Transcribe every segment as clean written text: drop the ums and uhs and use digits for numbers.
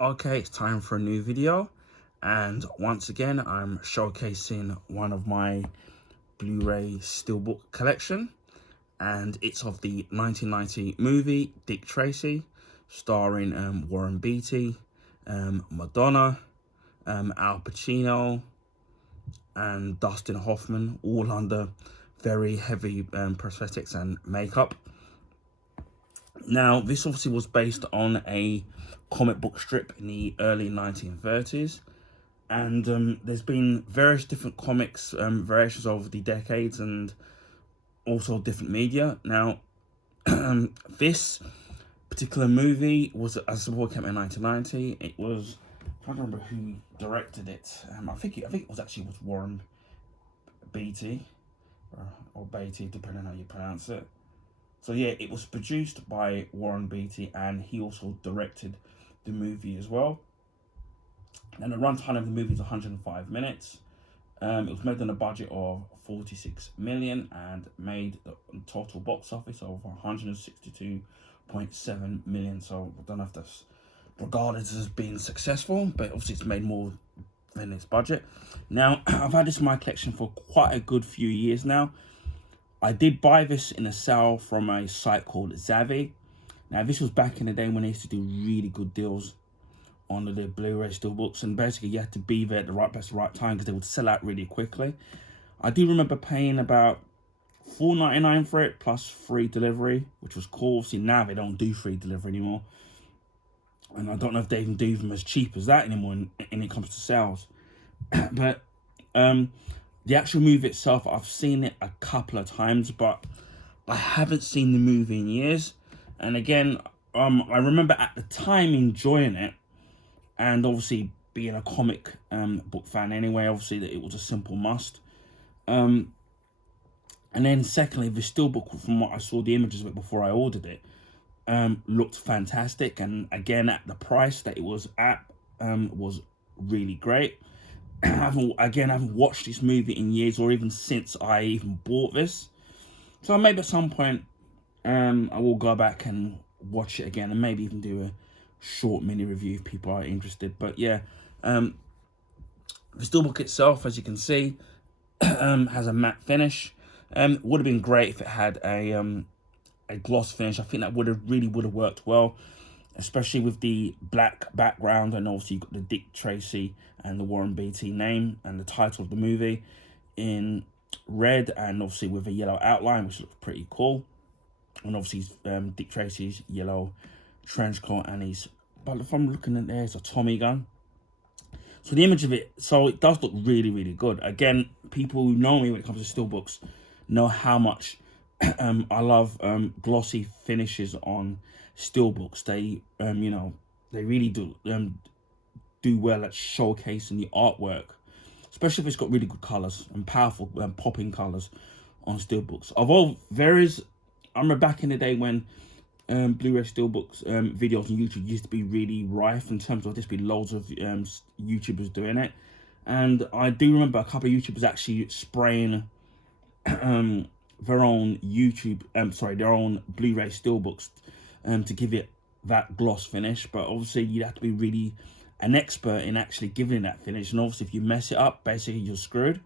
Okay, it's time for a new video, and once again I'm showcasing one of my Blu-ray steelbook collection, and it's of the 1990 movie Dick Tracy, starring Warren Beatty, Madonna, Al Pacino, and Dustin Hoffman, all under very heavy prosthetics and makeup. Now, this obviously was based on a comic book strip in the early 1930s, and there's been various different comics variations over the decades, and also different media. Now, this particular movie was, as the came out in 1990. It was, I can't remember who directed it. I think it was actually with Warren Beatty, or Beatty, depending on how you pronounce it. So yeah, it was produced by Warren Beatty, and he also directed the movie as well. And the runtime of the movie is 105 minutes. It was made on a budget of 46 million and made the total box office of 162.7 million. So I don't know if that's regarded as being successful, but obviously it's made more than its budget. Now, I've had this in my collection for quite a good few years now. I did buy this in a sale from a site called Zavvi. Now, this was back in the day when they used to do really good deals on the Blu-ray steelbooks, and basically you had to be there at the right place, the right time, because they would sell out really quickly. I do remember paying about $4.99 for it plus free delivery, which was cool. See, now they don't do free delivery anymore, and I don't know if they even do them as cheap as that anymore when it comes to sales. But the actual movie itself, I've seen it a couple of times, but I haven't seen the movie in years. And again, I remember at the time enjoying it, and obviously being a comic book fan anyway, obviously that it was a simple must. And then secondly, the steelbook, from what I saw the images of it before I ordered it, looked fantastic, and again at the price that it was at, was really great. I haven't watched this movie in years, or even since I even bought this. So maybe at some point, I will go back and watch it again, and maybe even do a short mini review if people are interested. But yeah, the steelbook itself, as you can see, has a matte finish. Would have been great if it had a gloss finish. I think that would have worked well, especially with the black background, and obviously you've got the Dick Tracy and the Warren Beatty name and the title of the movie in red, and obviously with a yellow outline, which looks pretty cool. And obviously Dick Tracy's yellow trench coat, and but if I'm looking at there, it's a Tommy gun. So the image of it, so it does look really good. Again, people who know me when it comes to steelbooks know how much I love glossy finishes on steelbooks. They they really do well at showcasing the artwork, especially if it's got really good colors and powerful popping colors on steelbooks. Although I remember back in the day when Blu-ray steelbooks videos on YouTube used to be really rife, in terms of there's been loads of YouTubers doing it, and I do remember a couple of YouTubers actually spraying their own their own Blu-ray steelbooks to give it that gloss finish. But obviously you'd have to be really an expert in actually giving it that finish, and obviously if you mess it up, basically you're screwed.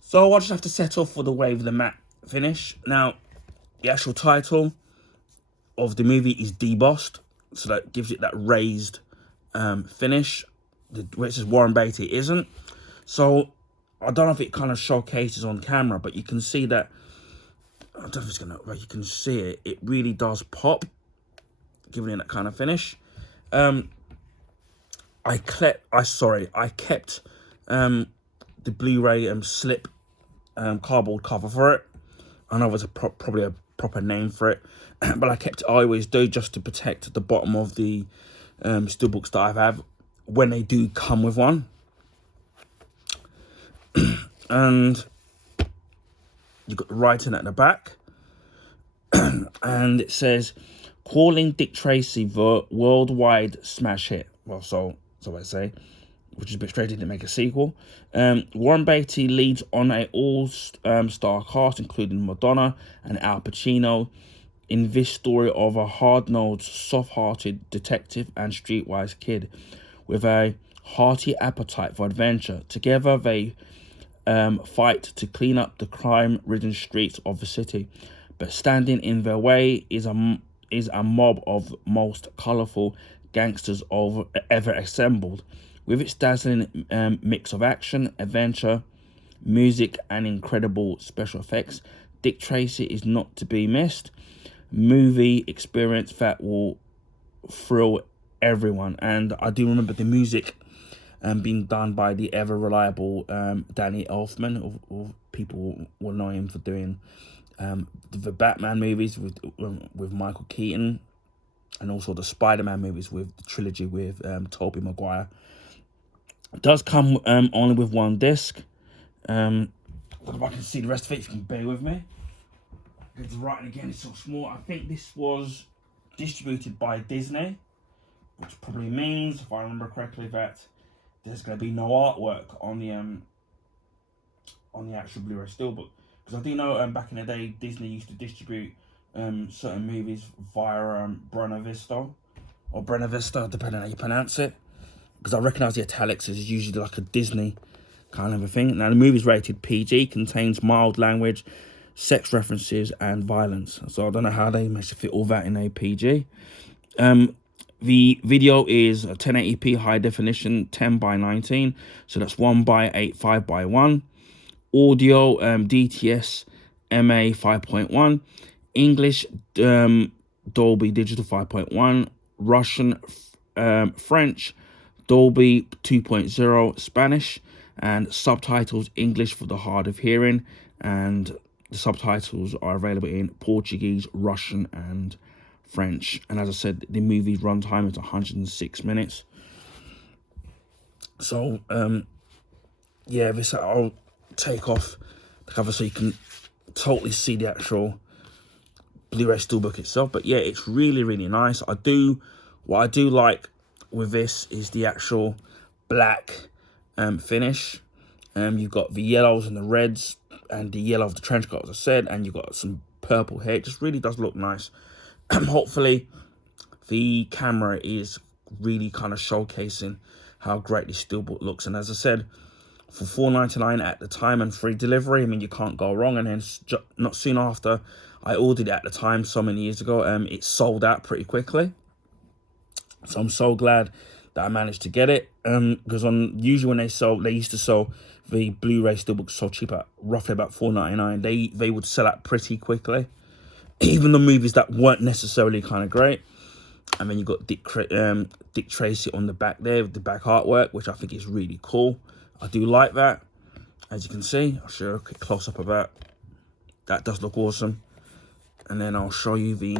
So I'll just have to settle for the way with the matte finish. Now, the actual title of the movie is Debossed, so that gives it that raised finish, where it says Warren Beatty isn't. So I don't know if it kind of showcases on camera, but you can see that, I don't know if it's gonna, but you can see it, it really does pop, giving it that kind of finish. I kept the Blu-ray slip cardboard cover for it. I know there's probably a proper name for it, but I always do, just to protect the bottom of the steelbooks that I have when they do come with one. And you've got the writing at the back, and it says, "Calling Dick Tracy the worldwide smash hit." Well, so I say, which is a bit strange, didn't make a sequel. Warren Beatty leads on a all-star cast, including Madonna and Al Pacino, in this story of a hard-nosed, soft-hearted detective and streetwise kid with a hearty appetite for adventure. Together they fight to clean up the crime-ridden streets of the city, but standing in their way is a mob of most colourful gangsters ever assembled. With its dazzling mix of action, adventure, music, and incredible special effects, Dick Tracy is not to be missed. Movie experience that will thrill everyone. And I do remember the music being done by the ever reliable Danny Elfman, or people will know him for doing the Batman movies with Michael Keaton, and also the Spider-Man movies with the trilogy with Tobey Maguire. It does come only with one disc. I don't know if I can see the rest of it, if you can bear with me. It's writing again, it's so small. I think this was distributed by Disney, which probably means, if I remember correctly, that there's going to be no artwork on the actual Blu-ray steelbook. Because I do know back in the day, Disney used to distribute certain movies via Buena Vista, or Buena Vista, depending on how you pronounce it. Because I recognise the italics is usually like a Disney kind of a thing. Now, the movie's rated PG, contains mild language, sex references, and violence. So I don't know how they managed to fit all that in a PG. The video is a 1080p high definition, 10:19. So that's 1:8, 5:1. Audio, DTS MA 5.1. English, Dolby Digital 5.1. Russian, French, Dolby 2.0. Spanish, and subtitles English for the hard of hearing, and the subtitles are available in Portuguese, Russian, and French. And as I said, the movie's runtime is 106 minutes. So yeah, this, I'll take off the cover so you can totally see the actual Blu-ray steelbook itself. But yeah, it's really, really nice. What I do like with this is the actual black finish. You've got the yellows and the reds, and the yellow of the trench coat, as I said, and you've got some purple here. It just really does look nice. Hopefully the camera is really kind of showcasing how great this steelbook looks. And as I said, for $4.99 at the time and free delivery, I mean, you can't go wrong. And then not soon after I ordered it at the time, so many years ago, it sold out pretty quickly. So I'm so glad that I managed to get it, because usually when they used to sell the Blu-ray steelbooks so cheap at roughly about $4.99, they would sell out pretty quickly, even the movies that weren't necessarily kind of great. And then you got Dick Tracy on the back there with the back artwork, which I think is really cool. I do like that. As you can see, I'll show you a quick close-up of that. That does look awesome. And then I'll show you the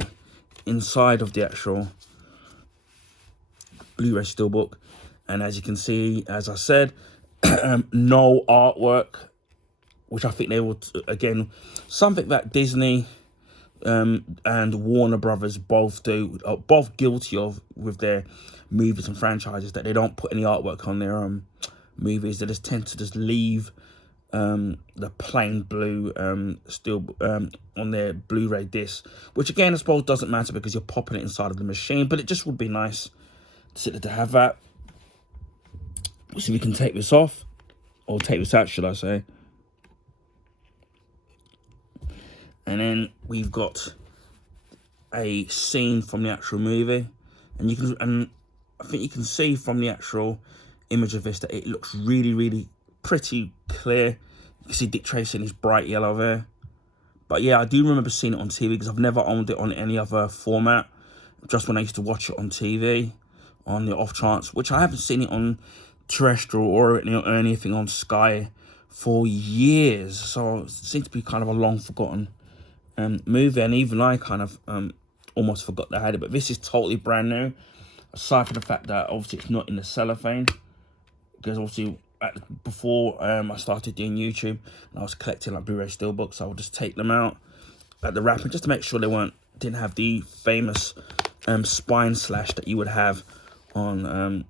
inside of the actual Blu-ray steelbook. And as you can see, as I said, no artwork, which I think they would, again, something that Disney and Warner Brothers both do, both guilty of with their movies and franchises, that they don't put any artwork on their movies. They just tend to just leave the plain blue still on their Blu-ray disc, which again I suppose doesn't matter because you're popping it inside of the machine, but it just would be nice to have that. So we can take this off, or take this out, should I say. And then we've got a scene from the actual movie, and I think you can see from the actual image of this that it looks really, really pretty clear. You can see Dick Tracy in his bright yellow there. But yeah, I do remember seeing it on TV because I've never owned it on any other format. Just when I used to watch it on TV, on the off chance, which I haven't seen it on terrestrial or anything on Sky for years. So it seems to be kind of a long forgotten movie, and even I kind of almost forgot that I had it. But this is totally brand new, aside from the fact that obviously it's not in the cellophane, because obviously before I started doing YouTube and I was collecting like Blu-ray steelbooks, I would just take them out at the wrapper just to make sure they didn't have the famous spine slash that you would have on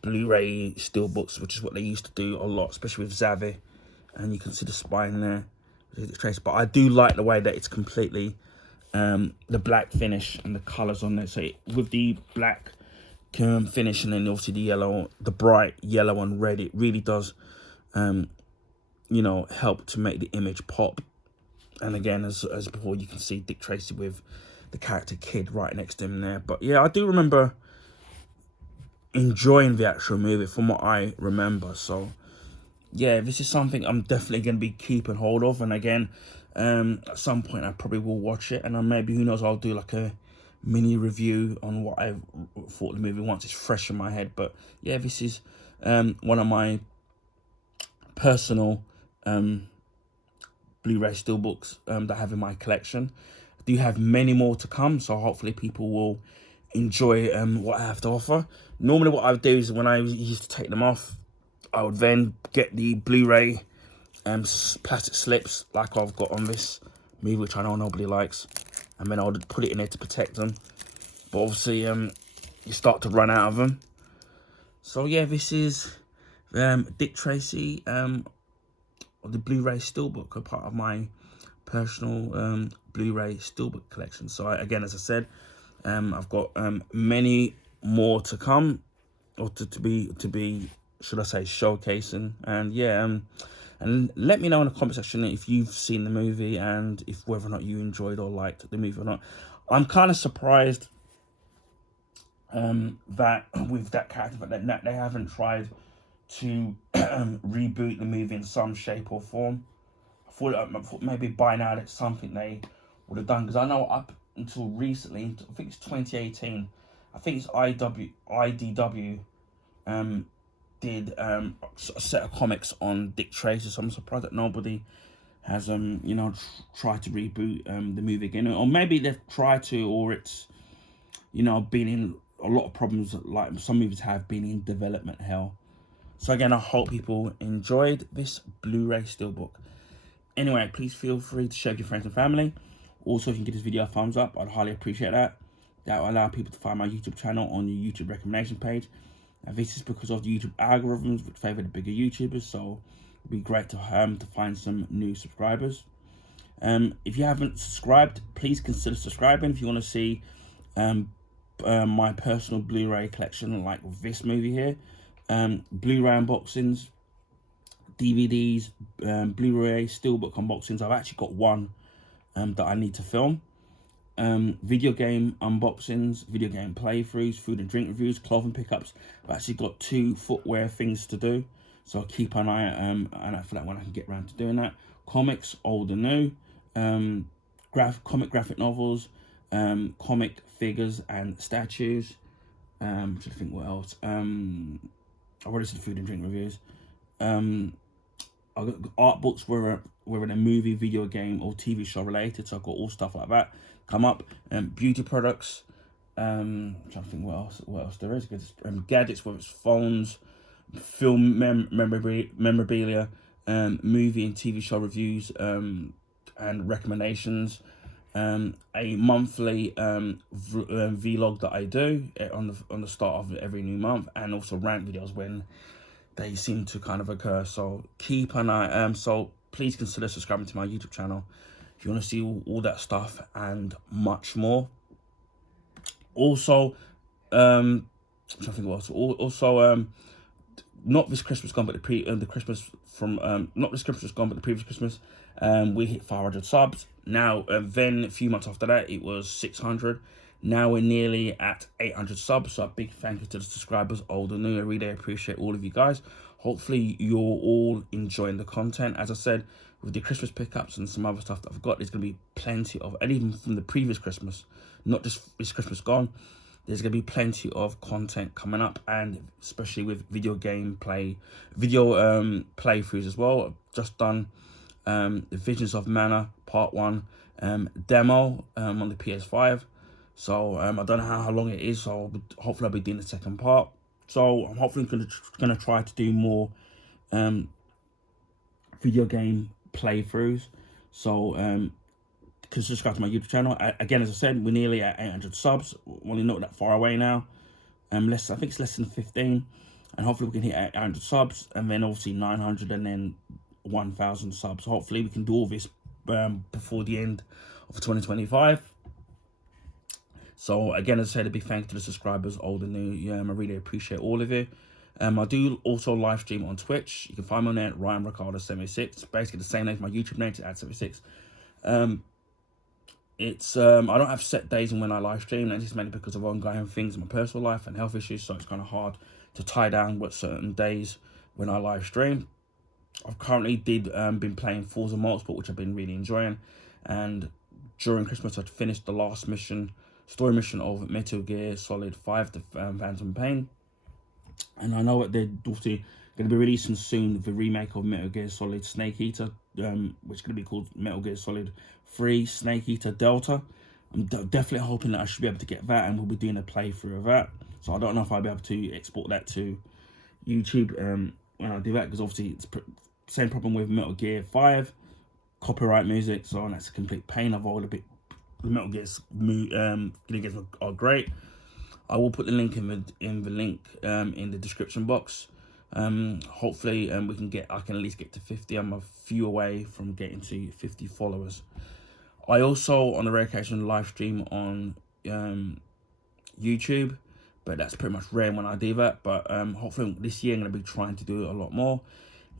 Blu-ray steelbooks, which is what they used to do a lot, especially with Zavi. And you can see the spine there. But I do like the way that it's completely the black finish and the colors on there. So with the black finish and then obviously the yellow, the bright yellow and red, it really does you know, help to make the image pop. And again, as before, you can see Dick Tracy with the character Kid right next to him there. But yeah, I do remember enjoying the actual movie from what I remember. So yeah, this is something I'm definitely going to be keeping hold of. And again, at some point I probably will watch it, and then maybe, who knows, I'll do like a mini review on what I thought of the movie once it's fresh in my head. But yeah, this is one of my personal Blu-ray steelbooks that I have in my collection. I do have many more to come, so hopefully people will enjoy what I have to offer. Normally what I would do is, when I used to take them off, I would then get the Blu-ray plastic slips like I've got on this movie, which I know nobody likes, and then I would put it in there to protect them. But obviously you start to run out of them. So yeah, this is Dick Tracy, the Blu-ray steelbook, a part of my personal Blu-ray steelbook collection. So again, as I said, I've got many more to come, or to be should I say, showcasing. And yeah, and let me know in the comment section if you've seen the movie and if whether or not you enjoyed or liked the movie or not. I'm kind of surprised that with that character, that they haven't tried to reboot the movie in some shape or form. I thought maybe by now that's something they would have done, because I know up until recently, I think it's 2018, I think it's IDW did a set of comics on Dick Tracy, so I'm surprised that nobody has you know, tried to reboot the movie again. Or maybe they've tried to, or it's, you know, been in a lot of problems, like some movies have been in development hell. So again, I hope people enjoyed this Blu-ray steelbook. Anyway, please feel free to share with your friends and family. Also, if you can give this video a thumbs up, I'd highly appreciate that. That will allow people to find my YouTube channel on the YouTube recommendation page. And this is because of the YouTube algorithms, which favour the bigger YouTubers. So it'd be great to find some new subscribers. If you haven't subscribed, please consider subscribing. If you want to see my personal Blu-ray collection, like this movie here, Blu-ray unboxings, DVDs, Blu-ray steelbook unboxings. I've actually got one that I need to film. Video game unboxings, video game playthroughs, food and drink reviews, clothing pickups. I've actually got 2 footwear things to do, so I'll keep an eye out for that when I can get around to doing that. Comics, old and new, comic graphic novels, comic figures and statues. Trying to think what else. I've already said food and drink reviews. I've got art books whether in a movie, video game or TV show related, so I've got all stuff like that come up. Beauty products, I'm trying to think what else there is. Gadgets, whether it's phones, film memorabilia, movie and TV show reviews, and recommendations. A monthly vlog that I do on the start of every new month, and also rant videos when they seem to kind of occur. So keep an eye. So please consider subscribing to my YouTube channel if you want to see all that stuff and much more. Also, I'm trying to think what else. Also, not this Christmas gone, but the Christmas from not this Christmas gone, but the previous Christmas, we hit 500 subs. Now, then a few months after that, it was 600. Now we're nearly at 800 subs. So a big thank you to the subscribers, old and new. I really appreciate all of you guys. Hopefully you're all enjoying the content. As I said, with the Christmas pickups and some other stuff that I've got, there's going to be plenty of, and even from the previous Christmas, not just this Christmas gone, there's going to be plenty of content coming up, and especially with video playthroughs as well. I've just done the Visions of Mana Part 1 demo on the PS5. So I don't know how long it is, so hopefully I'll be doing the second part. So I'm hopefully gonna try to do more video game playthroughs. So can subscribe to my YouTube channel. Again, as I said, we're nearly at 800 subs. We're only not that far away now. I think it's less than 15, and hopefully we can hit 800 subs, and then obviously 900, and then 1,000 subs. Hopefully we can do all this before the end of 2025. So again, as I said, a big thank you to the subscribers, old and new. I really appreciate all of you. I do also live stream on Twitch. You can find me on there at Ryan Ricardo 76. Basically the same name as my YouTube name, to add 76. It's I don't have set days when I live stream, and it's mainly because of ongoing things in my personal life and health issues. So it's kind of hard to tie down what certain days when I live stream. I've currently been playing Forza Motorsport, which I've been really enjoying, and during Christmas I'd finished the last story mission of Metal Gear Solid 5, the Phantom Pain, and I know that they're obviously going to be releasing soon the remake of Metal Gear Solid Snake Eater, which is going to be called Metal Gear Solid 3 Snake Eater Delta. I'm definitely hoping that I should be able to get that, and we'll be doing a playthrough of that. So I don't know if I'll be able to export that to YouTube when I do that, because obviously it's same problem with Metal Gear 5, copyright music, so that's a complete pain. I've already been, the Metal Gears are great. I will put the link in the description box. Hopefully I can at least get to 50. I'm a few away from getting to 50 followers. I also on a rare occasion live stream on YouTube, but that's pretty much rare when I do that. But hopefully this year I'm going to be trying to do it a lot more.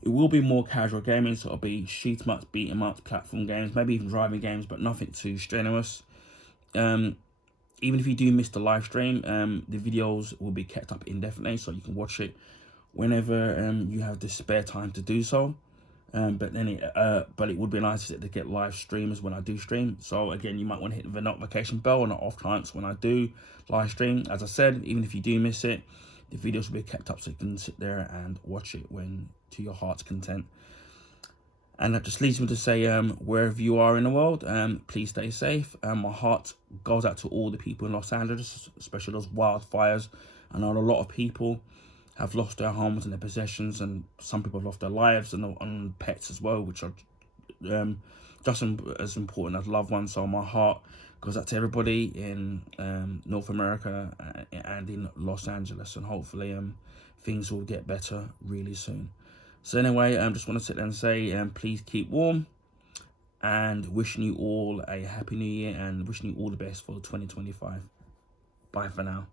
It will be more casual gaming, so it'll be shoot 'em ups, beat 'em ups, platform games, maybe even driving games, but nothing too strenuous. Even if you do miss the live stream, the videos will be kept up indefinitely, so you can watch it whenever you have the spare time to do so. But it would be nice to get live streamers when I do stream. So again, you might want to hit the notification bell on the off chance when I do live stream. As I said, even if you do miss it, the videos will be kept up so you can sit there and watch it to your heart's content. And that just leads me to say, wherever you are in the world, please stay safe. My heart goes out to all the people in Los Angeles, especially those wildfires. I know a lot of people have lost their homes and their possessions, and some people have lost their lives and pets as well, which are just as important as loved ones. So my heart goes out to everybody in North America and in Los Angeles, and hopefully things will get better really soon. So anyway, I just want to sit there and say, please keep warm, and wishing you all a happy new year, and wishing you all the best for 2025. Bye for now.